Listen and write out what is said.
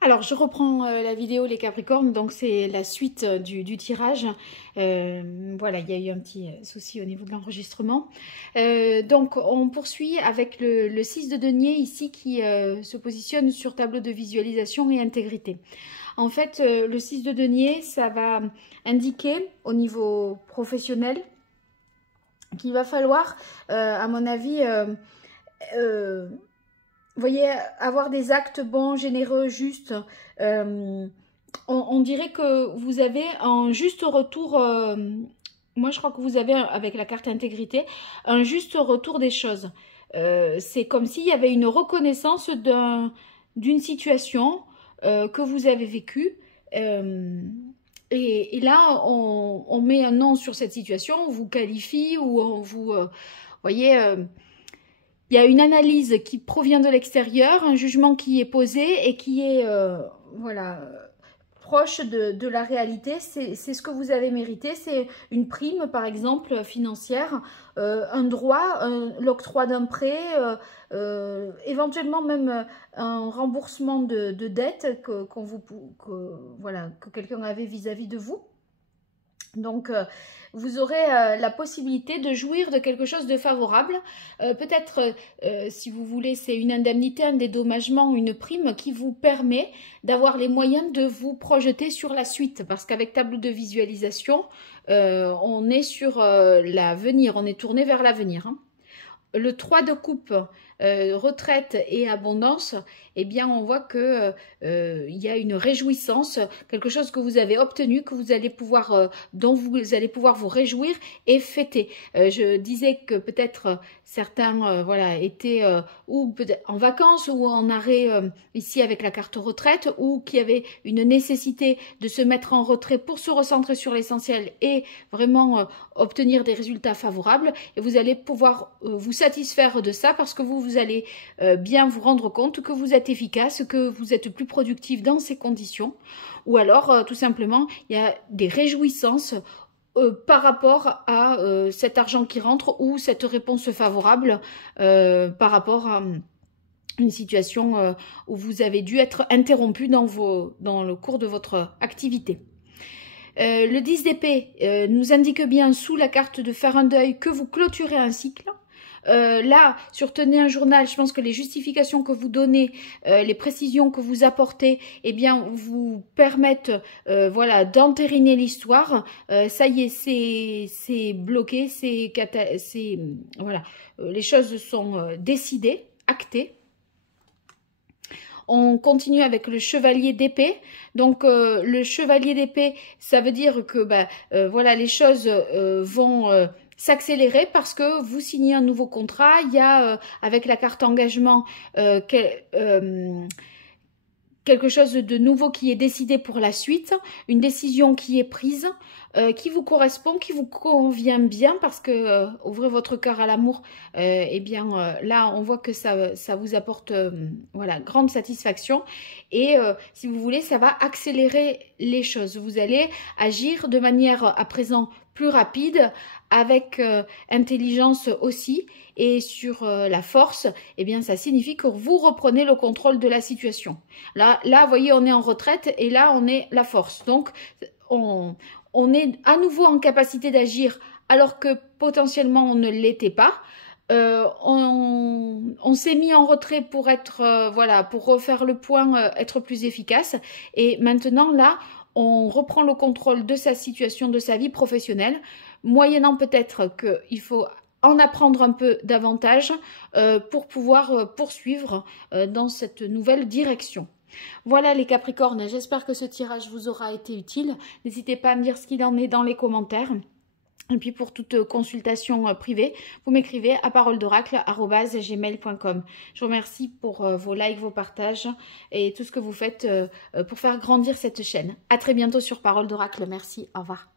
Alors, je reprends la vidéo les Capricornes, donc c'est la suite du tirage. Voilà, il y a eu un petit souci au niveau de l'enregistrement. Donc, on poursuit avec le 6 de denier ici qui se positionne sur tableau de visualisation et intégrité. En fait, le 6 de denier, ça va indiquer au niveau professionnel qu'il va falloir, à mon avis, vous voyez, avoir des actes bons, généreux, justes. On dirait que vous avez un juste retour. Moi, je crois que vous avez, avec la carte intégrité, un juste retour des choses. C'est comme s'il y avait une reconnaissance d'une situation que vous avez vécue. Et là, on met un nom sur cette situation, on vous qualifie ou on vous... voyez... il y a une analyse qui provient de l'extérieur, un jugement qui est posé et qui est voilà, proche de la réalité. C'est ce que vous avez mérité. C'est une prime, par exemple, financière, un droit, l'octroi d'un prêt, éventuellement même un remboursement de dette que quelqu'un avait vis-à-vis de vous. Donc, vous aurez la possibilité de jouir de quelque chose de favorable. Peut-être, si vous voulez, c'est une indemnité, un dédommagement, une prime qui vous permet d'avoir les moyens de vous projeter sur la suite. Parce qu'avec tableau de visualisation, on est sur l'avenir, on est tourné vers l'avenir, hein. Le 3 de coupe, retraite et abondance, eh bien on voit que il y a une réjouissance, quelque chose que vous avez obtenu, que vous allez pouvoir, dont vous allez pouvoir vous réjouir et fêter. Je disais que peut-être certains voilà, étaient ou peut-être en vacances ou en arrêt ici avec la carte retraite, ou qui avaient une nécessité de se mettre en retrait pour se recentrer sur l'essentiel et vraiment obtenir des résultats favorables. Et vous allez pouvoir vous satisfaire de ça parce que vous allez bien vous rendre compte que vous êtes efficace, que vous êtes plus productif dans ces conditions. Ou alors, tout simplement, il y a des réjouissances par rapport à cet argent qui rentre ou cette réponse favorable par rapport à une situation où vous avez dû être interrompu dans le cours de votre activité. Le 10 d'épée nous indique bien sous la carte de faire un deuil que vous clôturez un cycle. Là, sur tenez un journal, je pense que les justifications que vous donnez, les précisions que vous apportez, eh bien, vous permettent voilà, d'entériner l'histoire. Ça y est, c'est bloqué, voilà, les choses sont décidées, actées. On continue avec le chevalier d'épée. Donc, le chevalier d'épée, ça veut dire que voilà, les choses vont s'accélérer parce que vous signez un nouveau contrat. Il y a, avec la carte engagement, quelque chose de nouveau qui est décidé pour la suite, une décision qui est prise, qui vous correspond, qui vous convient bien, parce que ouvrez votre cœur à l'amour, eh bien là on voit que ça vous apporte voilà, grande satisfaction, et si vous voulez, ça va accélérer les choses. Vous allez agir de manière à présent plus rapide, avec intelligence aussi, et sur la force, eh bien ça signifie que vous reprenez le contrôle de la situation. Là, vous voyez, on est en retraite et là on est la force. Donc on est à nouveau en capacité d'agir alors que potentiellement on ne l'était pas. On s'est mis en retrait pour être voilà, pour refaire le point, être plus efficace, et maintenant là on reprend le contrôle de sa situation, de sa vie professionnelle, moyennant peut-être qu'il faut en apprendre un peu davantage pour pouvoir poursuivre dans cette nouvelle direction. Voilà les Capricornes, j'espère que ce tirage vous aura été utile. N'hésitez pas à me dire ce qu'il en est dans les commentaires. Et puis pour toute consultation privée, vous m'écrivez à paroledoracle@gmail.com. Je vous remercie pour vos likes, vos partages et tout ce que vous faites pour faire grandir cette chaîne. À très bientôt sur Parole d'Oracle. Merci, au revoir.